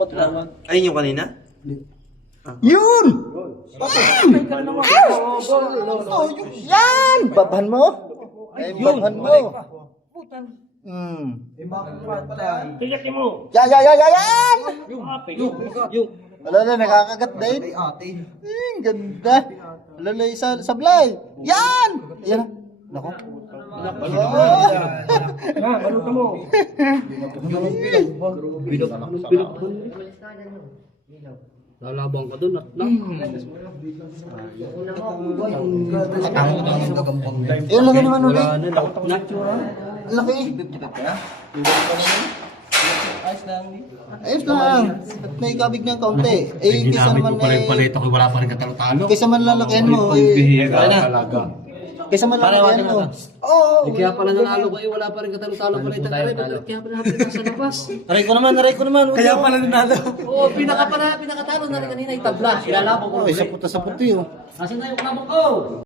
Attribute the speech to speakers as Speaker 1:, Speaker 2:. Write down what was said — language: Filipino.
Speaker 1: Ayun yung kanina?
Speaker 2: Yun! Yan! Baban mo? Ay, baban mo.
Speaker 3: Tigat mo.
Speaker 2: Yan!
Speaker 3: Yung.
Speaker 2: Alala, nakakagat din. Ganda. Alala, isa sablay. Yan! Yan. Nako.
Speaker 3: Balutan mo. Lalabang ka doon at
Speaker 2: Yan laki naman ulit. Laki. Ayos lang. At may kabig ng kaunti. Eh, kisa naman
Speaker 3: wala pa rin katalo-talo.
Speaker 2: kisa man lalakihan mo. Kisa man lalakihan mo. Oo.
Speaker 3: Kaya pala nanalo ko wala pa rin katalo-talo pa rin tayo. Kaya pala hapit sa labas.
Speaker 2: Aray ko naman. Kaya pala nanalo.
Speaker 3: Oo, pinakatalo na rin kanina yung tabla. Ilalaban ko.
Speaker 2: Ay, sa puti oh.
Speaker 3: Nasaan na yung labang ko?